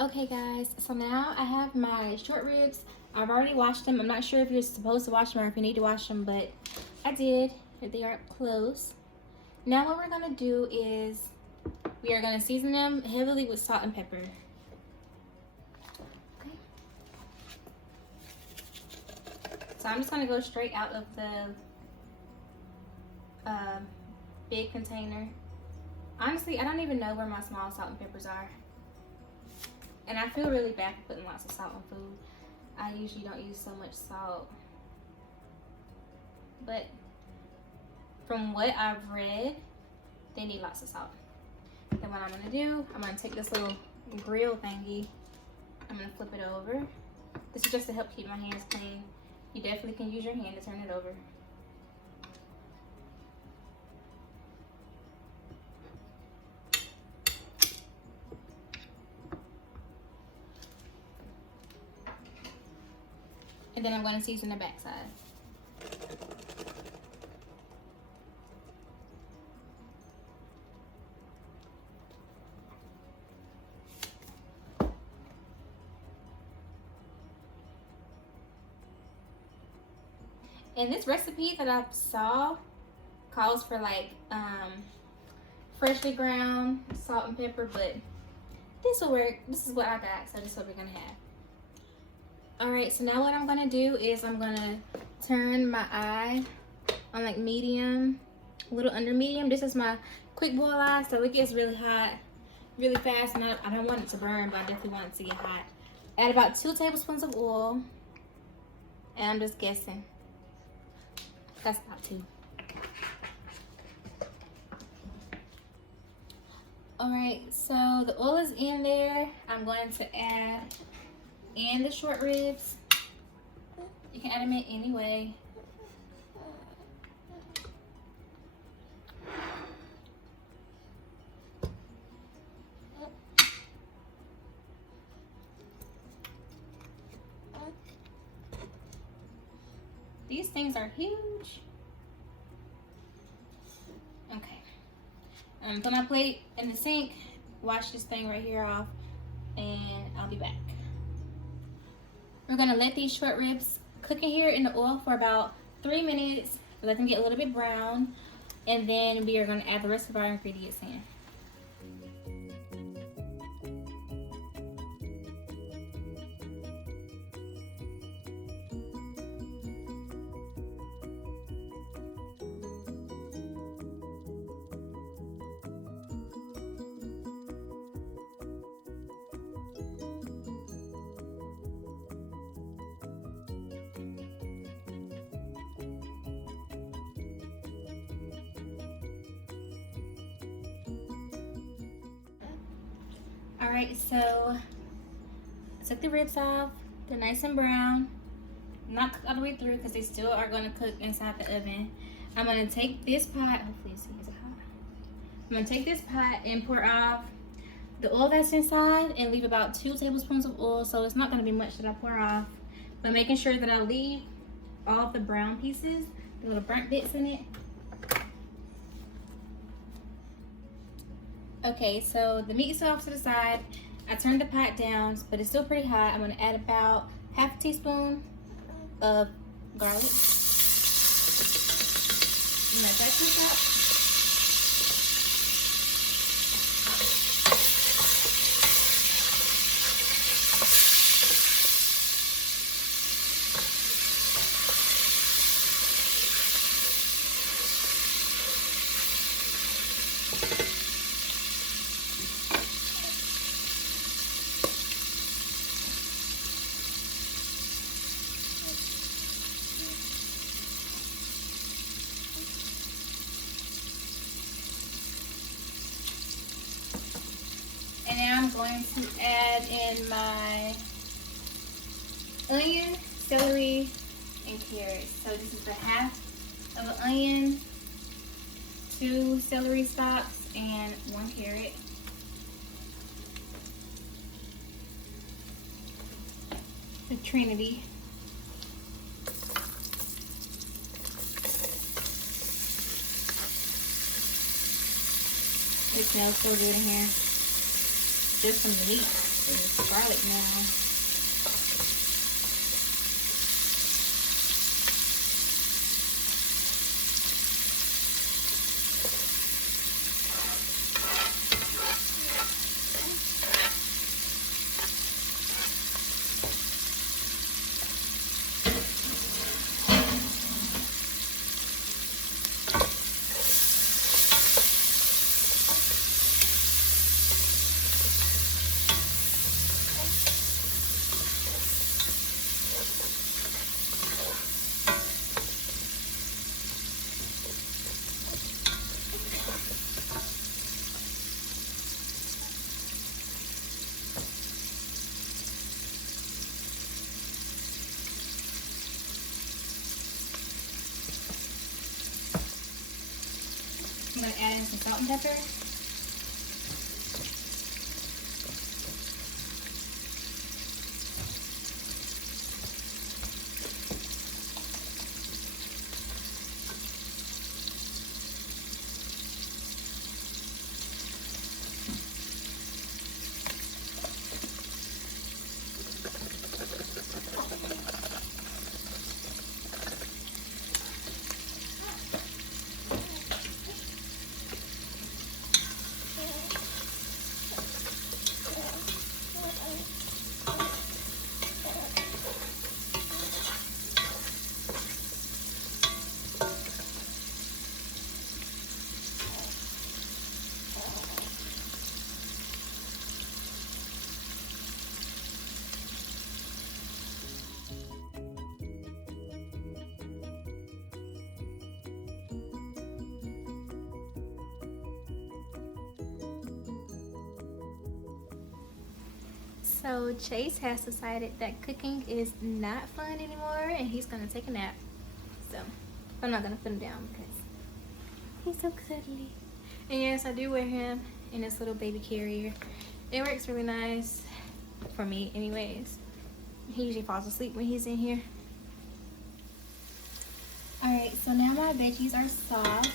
Okay guys, so now I have my short ribs. I've already washed them. I'm not sure if you're supposed to wash them or if you need to wash them, but I did. Here they are up close. Now what we're gonna do is we are gonna season them heavily with salt and pepper. Okay. So I'm just gonna go straight out of the big container. Honestly, I don't even know where my small salt and peppers are. And I feel really bad for putting lots of salt on food. I usually don't use so much salt. But from what I've read, they need lots of salt. Then what I'm gonna do, I'm gonna take this little grill thingy. I'm gonna flip it over. This is just to help keep my hands clean. You definitely can use your hand to turn it over. And then I'm going to season the back side. And this recipe that I saw calls for like freshly ground salt and pepper, but this will work. This is what I got, so this is what we're gonna have. All right, so now what I'm gonna do is I'm gonna turn my eye on like medium, a little under medium. This is my quick boil eye, so it gets really hot really fast, and I don't want it to burn, but I definitely want it to get hot. Add about 2 tablespoons of oil, and I'm just guessing. That's about 2. All right, so the oil is in there. I'm going to add in the short ribs. You can add them in any way. These things are huge. Okay. Put my plate in the sink, wash this thing right here off, and I'll be back. We're gonna let these short ribs cook in here in the oil for about 3 minutes. Let them get a little bit brown, and then we are gonna add the rest of our ingredients in. All right, so I took the ribs off. They're nice and brown. Not cooked all the way through because they still are going to cook inside the oven. I'm going to take this pot. Hopefully you see it's hot. I'm going to take this pot and pour off the oil that's inside and leave about 2 tablespoons of oil. So it's not going to be much that I pour off, but making sure that I leave all of the brown pieces, the little burnt bits in it. Okay, so the meat is off to the side. I turned the pot down, but it's still pretty hot. I'm gonna add about half a teaspoon of garlic. And let that cook up. And now I'm going to add in my onion, celery, and carrots. So this is the half of an onion, 2 celery stalks, and 1 carrot. The Trinity. It smells so good in here. Just from the meat. There's garlic now. I'm gonna add in some salt and pepper. So Chase has decided that cooking is not fun anymore and he's gonna take a nap. So I'm not gonna put him down because he's so cuddly. And yes, I do wear him in this little baby carrier. It works really nice for me anyways. He usually falls asleep when he's in here. Alright, so now my veggies are soft.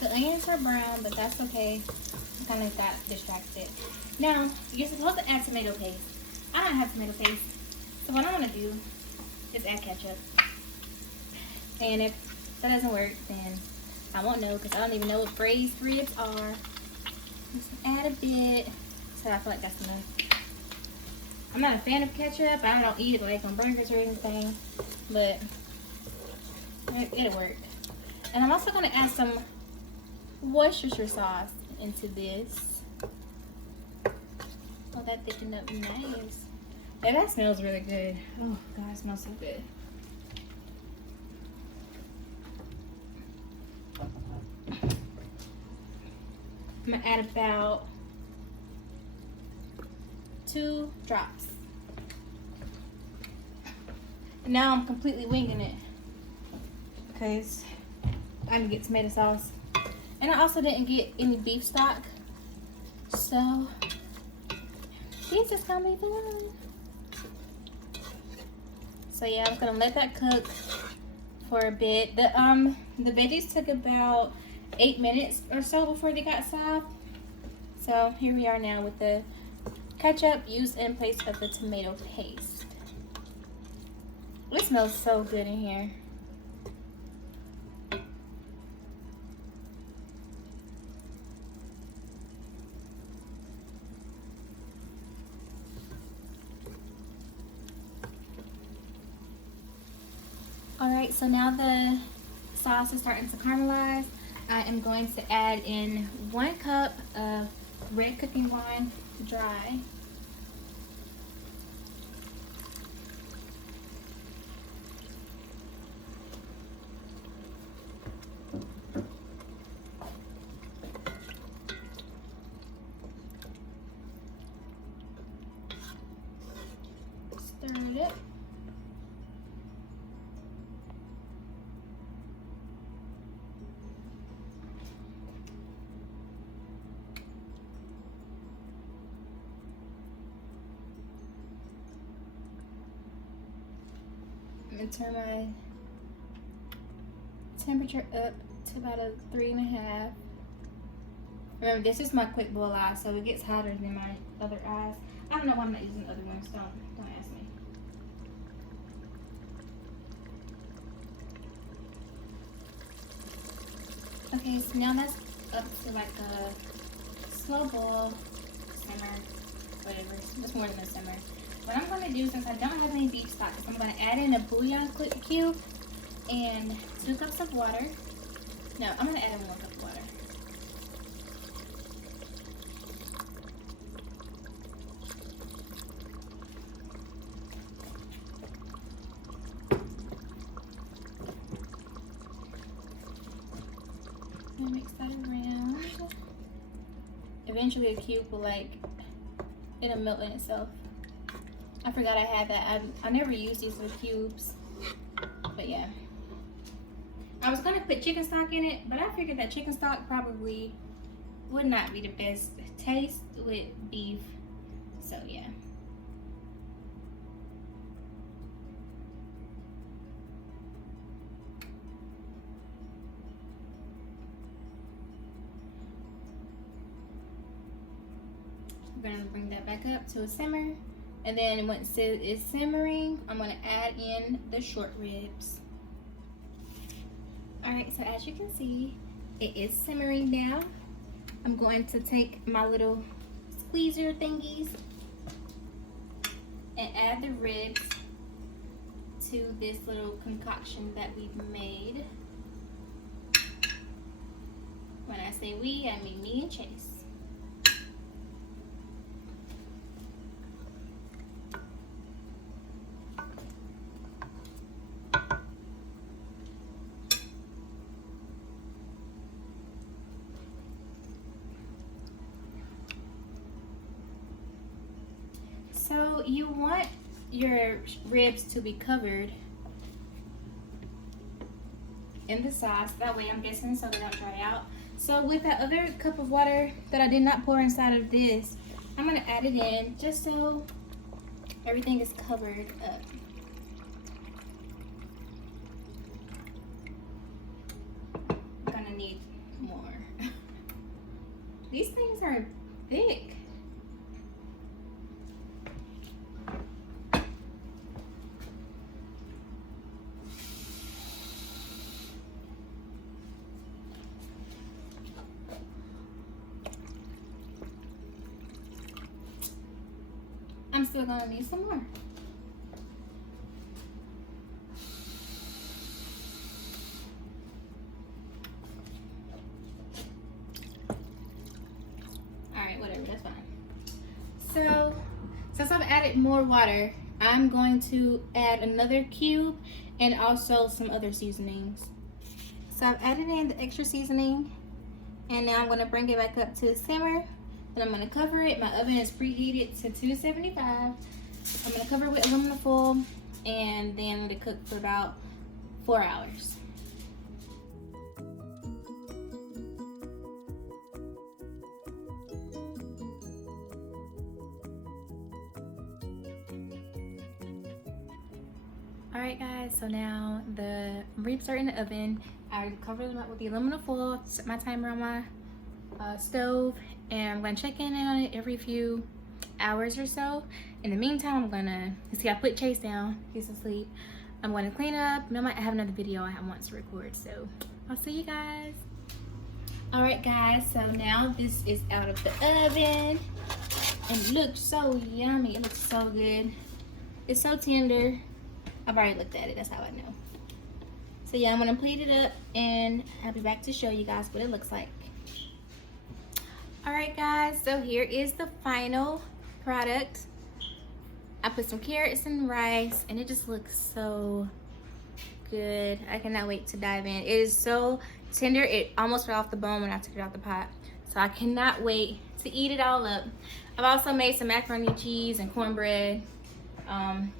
The onions are brown, but that's okay. I kind of got distracted. Now, you're supposed to add tomato paste. I don't have tomato paste. So what I'm going to do is add ketchup. And if that doesn't work, then I won't know because I don't even know what braised ribs are. Just add a bit. So I feel like that's enough. I'm not a fan of ketchup. I don't eat it like on burgers or anything. But it'll work. And I'm also going to add some Worcestershire sauce into this. Oh, that thickened up nice. Yeah, that smells really good. Oh God, it smells so good. I'm gonna add about 2 drops. And now I'm completely winging it because I didn't get tomato sauce. And I also didn't get any beef stock. So this is gonna be fun. So yeah, I'm gonna let that cook for a bit. The veggies took about 8 minutes or so before they got soft. So here we are now with the ketchup used in place of the tomato paste. It smells so good in here. Alright, so now the sauce is starting to caramelize. I am going to add in 1 cup of red cooking wine dry. Stir it. I'm gonna turn my temperature up to about a 3.5, Remember, this is my quick boil eye, so it gets hotter than my other eyes. I don't know why I'm not using other ones. Don't ask me. Okay, so now that's up to like a slow boil, simmer, whatever. It's more than a simmer. What I'm gonna do, since I don't have any beef stock, is I'm gonna add in a bouillon cube and 2 cups of water. No, I'm gonna add in 1 cup of water. And mix that around. Eventually, a cube will it'll melt in itself. I forgot I had that. I never used these little cubes, but yeah. I was gonna put chicken stock in it, but I figured that chicken stock probably would not be the best taste with beef, so yeah. We're gonna bring that back up to a simmer, and then once it is simmering, I'm gonna add in the short ribs. All right, so as you can see, it is simmering now. I'm going to take my little squeezer thingies and add the ribs to this little concoction that we've made. When I say we, I mean me and Chase. So you want your ribs to be covered in the sauce. That way, I'm guessing, so they don't dry out. So with that other cup of water that I did not pour inside of this, I'm gonna add it in just so everything is covered up. I'm gonna need more. These things are thick. I'm still gonna need some more. Alright, whatever, that's fine. So, since I've added more water, I'm going to add another cube and also some other seasonings. So I've added in the extra seasoning, and now I'm gonna bring it back up to a simmer. And I'm gonna cover it. My oven is preheated to 275. I'm gonna cover it with aluminum foil and then let it cook for about 4 hours. Alright guys, so now the ribs are in the oven. I covered them up with the aluminum foil, set my timer on my stove, and I'm gonna check in on it every few hours or so. In the meantime, I'm gonna see, I put Chase down, he's asleep. I'm gonna clean up, and I might have another video I want to record, so I'll see you guys. All right guys, so now this is out of the oven and it looks so yummy. It looks so good. It's so tender. I've already looked at it, that's how I know. So yeah, I'm gonna plate it up and I'll be back to show you guys what it looks like. All right guys, so here is the final product. I put some carrots and rice and it just looks so good. I cannot wait to dive in. It is so tender, it almost fell off the bone when I took it out the pot. So I cannot wait to eat it all up. I've also made some macaroni and cheese and cornbread,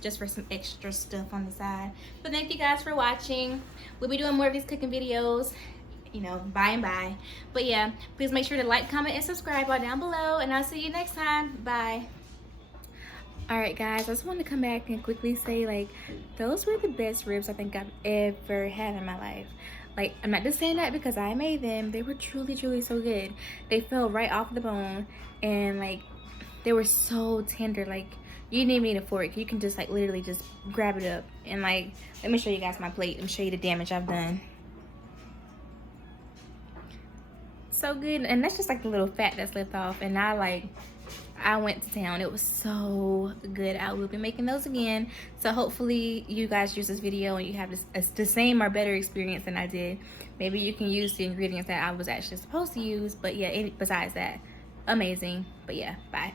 just for some extra stuff on the side. But thank you guys for watching. We'll be doing more of these cooking videos, you know, by and by. But yeah, please make sure to like, comment, and subscribe all down below, and I'll see you next time. Bye. All right guys, I just wanted to come back and quickly say, like, those were the best ribs I think I've ever had in my life. Like, I'm not just saying that because I made them. They were truly so good. They fell right off the bone, and like they were so tender. Like, you didn't even need a fork. You can just like literally just grab it up. And like, let me show you guys my plate and show you the damage I've done. So good. And that's just like the little fat that's left off. And now like I went to town. It was so good. I will be making those again. So hopefully you guys use this video and you have the same or better experience than I did. Maybe you can use the ingredients that I was actually supposed to use. But yeah, besides that, amazing. But yeah, bye.